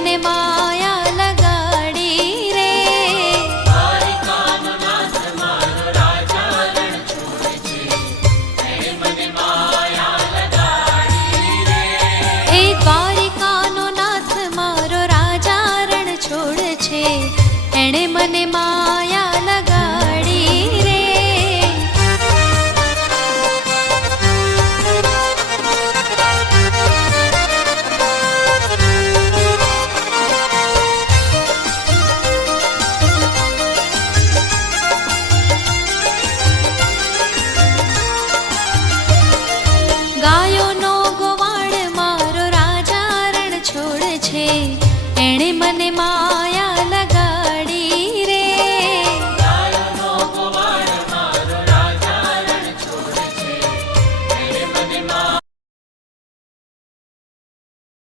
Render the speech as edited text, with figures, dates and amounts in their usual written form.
મને માયા લગાડી રે. દ્વારિકાનો નાથ મારો રાજા રણ છોડે છે, એણે મને માયા લગાડી રે. એ દ્વારિકાનો નાથ મારો રાજા રણ છોડ છે, એણે મને માયા લગાડી રે. ગાયોનો